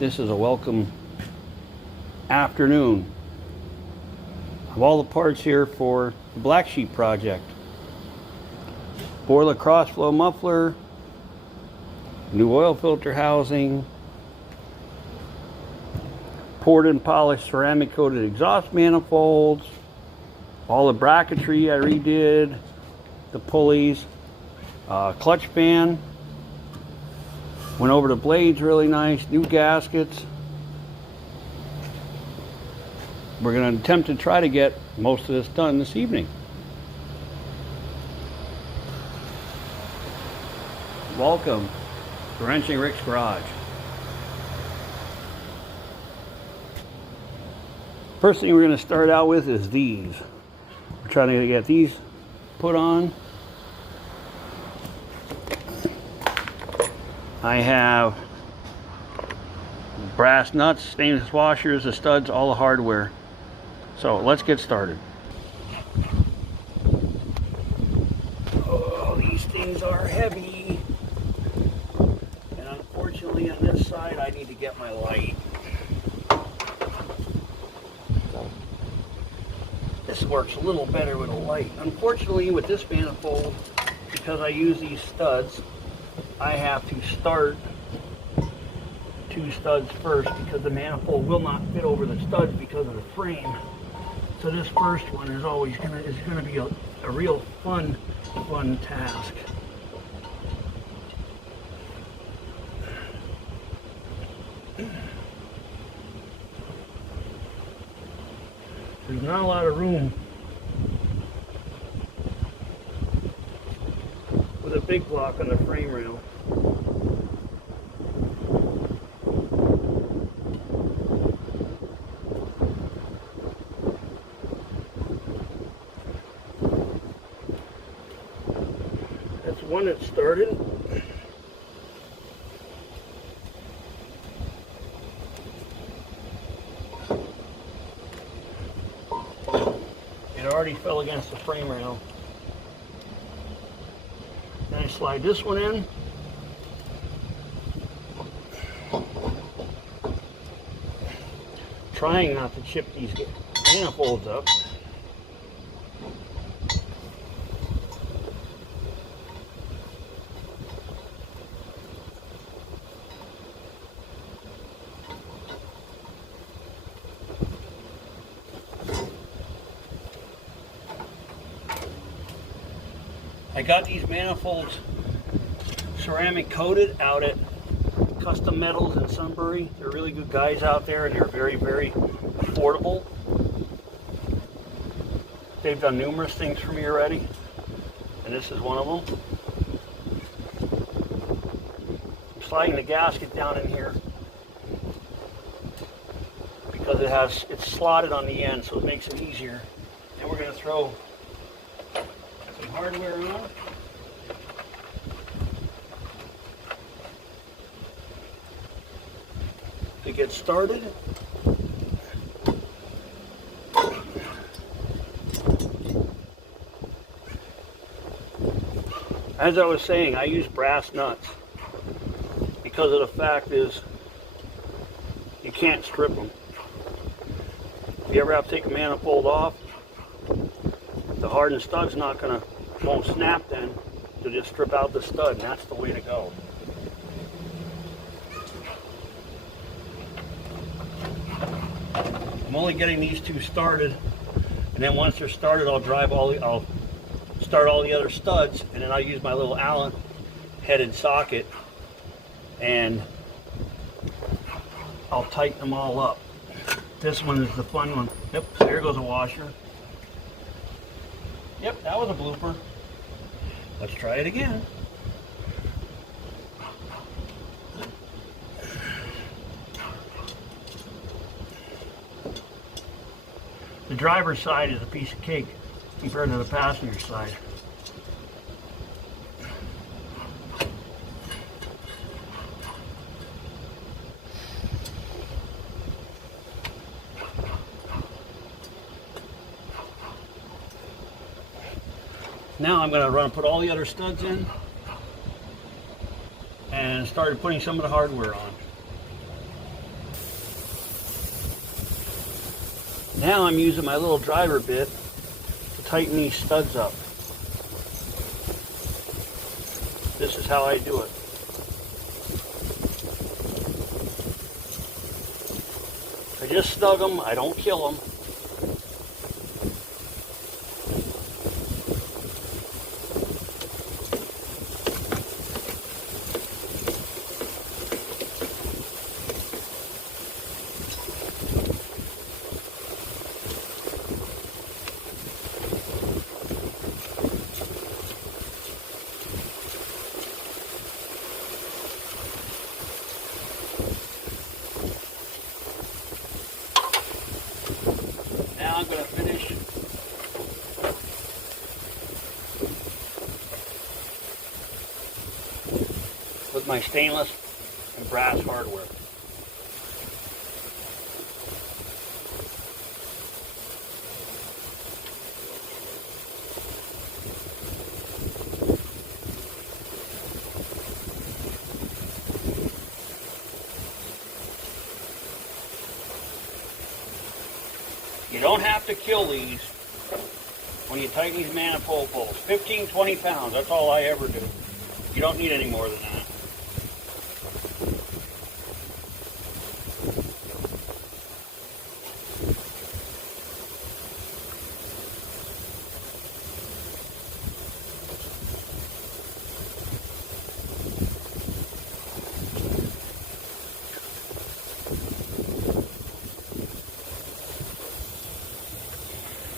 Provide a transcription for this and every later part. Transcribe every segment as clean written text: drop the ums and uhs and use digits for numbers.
This is a welcome afternoon. I have all the parts here for the Black Sheep project. Boiler crossflow muffler, new oil filter housing, poured and polished ceramic coated exhaust manifolds, all the bracketry I redid, the pulleys, clutch fan, went over the blades really nice, new gaskets. We're going to attempt to try to get most of this done this evening. Welcome to Wrenching Rick's Garage. First thing we're going to start out with is these. We're trying to get these put on. I have brass nuts, stainless washers, the studs, all the hardware. So let's get started. Oh, these things are heavy. And unfortunately on this side I need to get my light. This works a little better with a light. Unfortunately with this manifold, because I use these studs, I have to start two studs first because the manifold will not fit over the studs because of the frame. So this first one is always gonna be a real fun task. There's not a lot of room with a big block on the frame rail. That's one that started. It already fell against the frame rail. Then I slide this one in. Trying not to chip these manifolds up. I got these manifolds ceramic coated out at Custom Metals in Sunbury. They're really good guys out there and they're very, very affordable. They've done numerous things for me already, and this is one of them. I'm sliding the gasket down in here because it's slotted on the end, so it makes it easier. And we're going to throw some hardware on. To get started. As I was saying, I use brass nuts because of the fact is you can't strip them. If you ever have to take a manifold off, the hardened stud's won't snap then. You'll just strip out the stud, and that's the way to go. I'm only getting these two started, and then once they're started, I'll start all the other studs, and then I'll use my little Allen headed socket, and I'll tighten them all up. This one is the fun one. Yep, so there goes a washer. Yep, that was a blooper. Let's try it again. The driver's side is a piece of cake compared to the passenger side. Now I'm going to put all the other studs in and started putting some of the hardware on. Now I'm using my little driver bit to tighten these studs up. This is how I do it. I just snug them, I don't kill them. Now I'm going to finish with my stainless and brass hardware. You don't have to kill these when you tighten these manifold bolts. 15, 20 pounds, that's all I ever do. You don't need any more than that.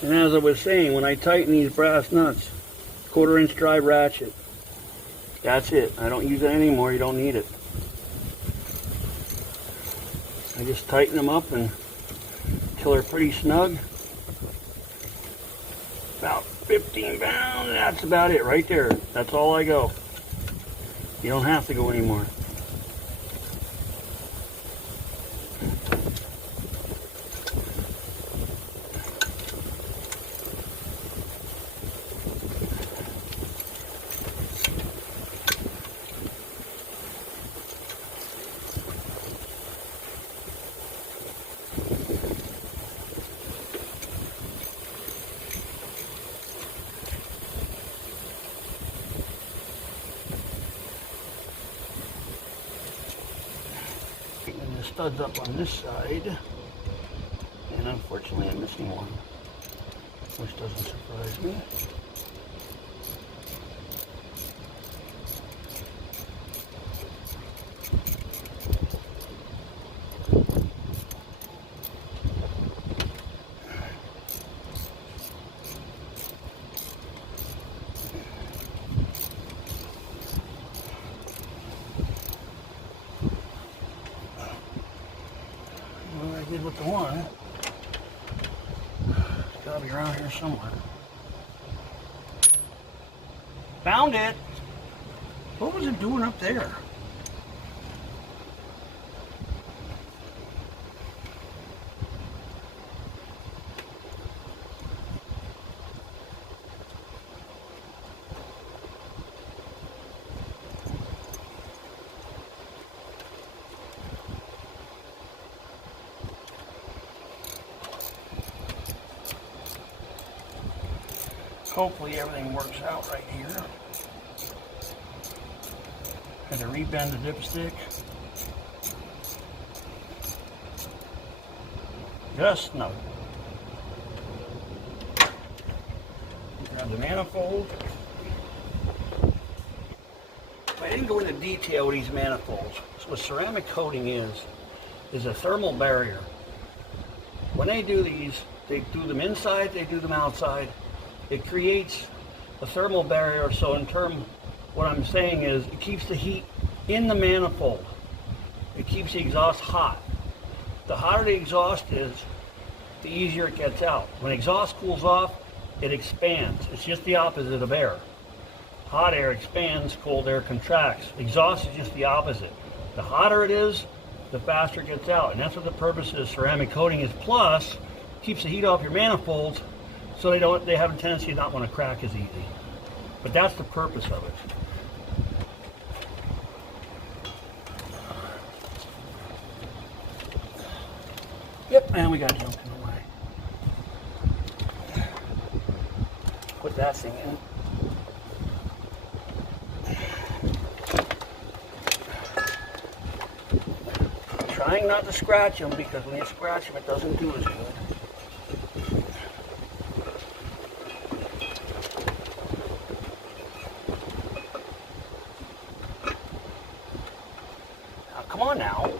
And as I was saying, when I tighten these brass nuts, 1/4 inch drive ratchet. That's it. I don't use it anymore. You don't need it. I just tighten them up until they're pretty snug. About 15 pounds. That's about it right there. That's all I go. You don't have to go anymore. And the studs up on this side, and unfortunately I'm missing one, which doesn't surprise me. I did with the one. It's gotta be around here somewhere. Found it! What was it doing up there? Hopefully everything works out right here. Had to rebend the dipstick. Just snug. Grab the manifold. I didn't go into detail with these manifolds. So what ceramic coating is a thermal barrier. When they do these, they do them inside, they do them outside. It creates a thermal barrier, so in turn, what I'm saying is it keeps the heat in the manifold. It keeps the exhaust hot. The hotter the exhaust is, the easier it gets out. When exhaust cools off, it expands. It's just the opposite of air. Hot air expands, cold air contracts. Exhaust is just the opposite. The hotter it is, the faster it gets out. And that's what the purpose of ceramic coating is. Plus, keeps the heat off your manifolds, so they have a tendency to not want to crack as easy. But that's the purpose of it. Yep, and we got jumped in the way. that thing in. Trying not to scratch them, because when you scratch them it doesn't do as good. Now, come on now.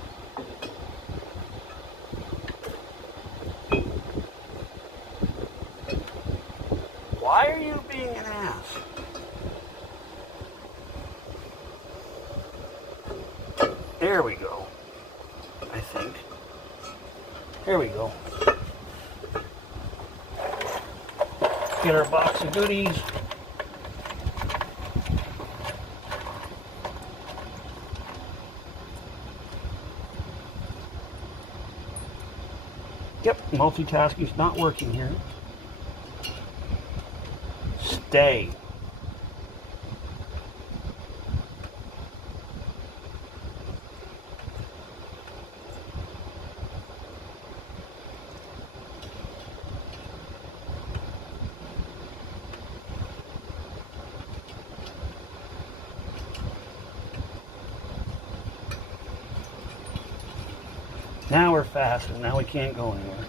Why are you being an ass? There we go. I think. There we go. Get our box of goodies. Yep, multitasking's not working here. Stay. Now we're faster. Now we can't go anywhere.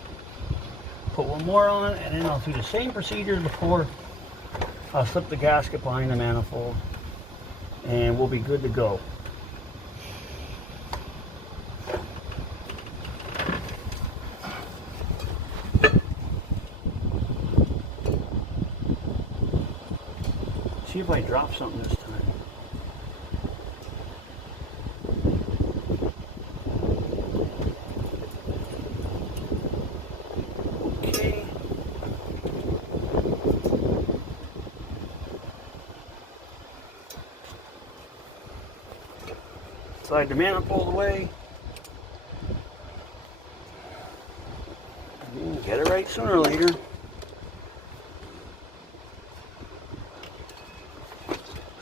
Put one more on, and then I'll do the same procedure before. I'll slip the gasket behind the manifold, and we'll be good to go. See if I drop something this time. Slide the manifold away. Get it right sooner or later.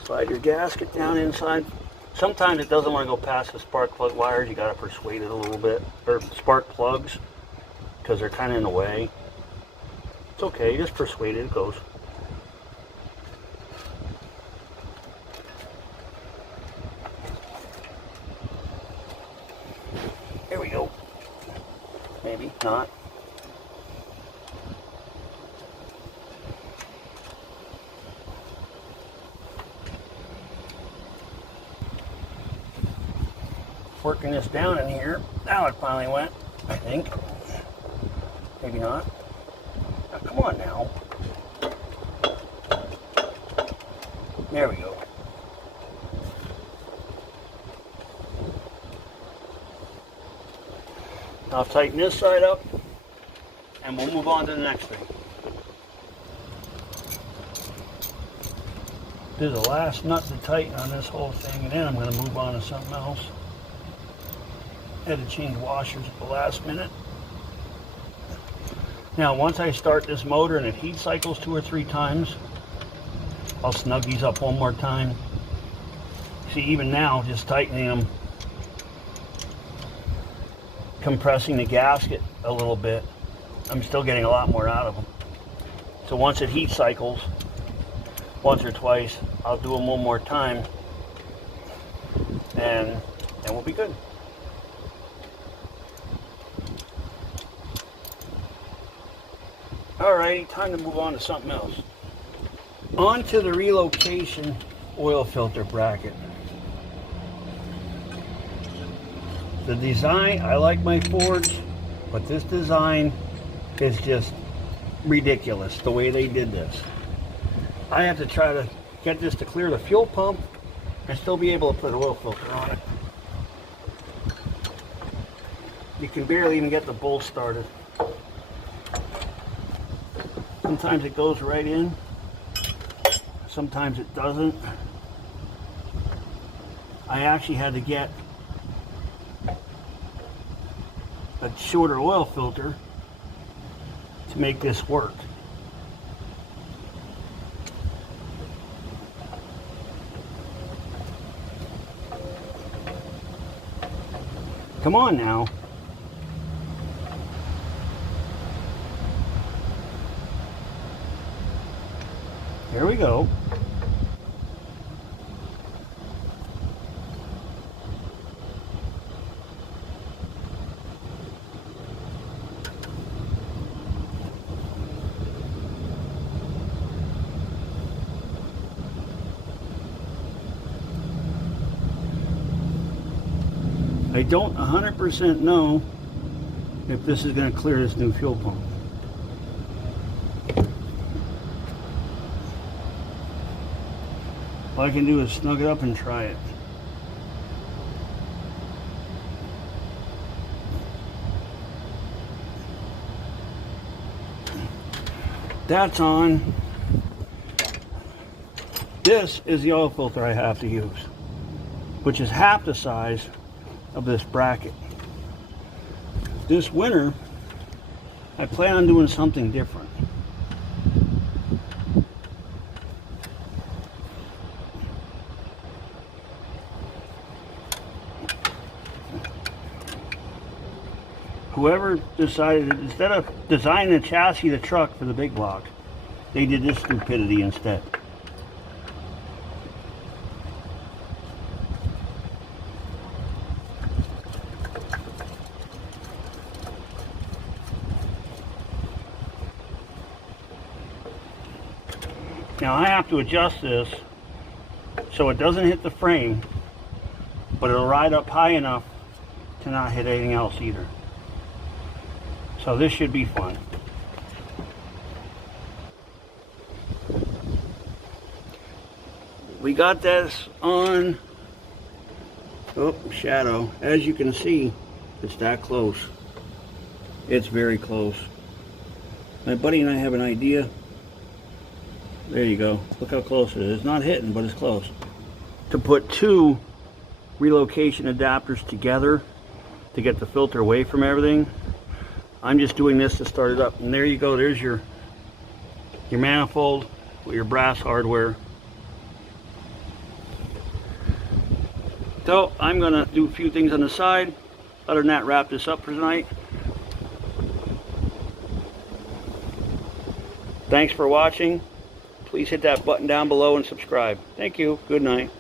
Slide your gasket down inside. Sometimes it doesn't want to go past the spark plug wires. You got to persuade it a little bit. Or spark plugs, because they're kind of in the way. It's okay, just persuade it, it goes. There we go. Maybe not. Working this down in here. Now it finally went, I think. Maybe not. Now, come on now. There we go. I'll tighten this side up, and we'll move on to the next thing. Do the last nut to tighten on this whole thing, and then I'm going to move on to something else. Had to change washers at the last minute. Now, once I start this motor and it heat cycles 2 or 3 times, I'll snug these up one more time. See, even now, just tightening them, compressing the gasket a little bit, I'm still getting a lot more out of them. So once it heat cycles, once or twice, I'll do them one more time, and we'll be good. Alrighty, time to move on to something else. On to the relocation oil filter bracket. The design, I like my Fords, but this design is just ridiculous, the way they did this. I have to try to get this to clear the fuel pump and still be able to put an oil filter on it. You can barely even get the bowl started. Sometimes it goes right in, sometimes it doesn't. I actually had to get a shorter oil filter to make this work. Come on now. Here we go. I don't 100% know if this is going to clear this new fuel pump. All I can do is snug it up and try it. That's on. This is the oil filter I have to use, which is half the size of this bracket. This winter, I plan on doing something different. Whoever decided, instead of designing the chassis of the truck for the big block, they did this stupidity instead. Now I have to adjust this so it doesn't hit the frame, but it'll ride up high enough to not hit anything else either. So this should be fun. We got this on, oh, shadow. As you can see, it's that close. It's very close. My buddy and I have an idea. There you go. Look how close it is. It's not hitting, but it's close. To put two relocation adapters together to get the filter away from everything, I'm just doing this to start it up. And there you go. There's your manifold with your brass hardware. So I'm going to do a few things on the side. Other than that, wrap this up for tonight. Thanks for watching. Please hit that button down below and subscribe. Thank you. Good night.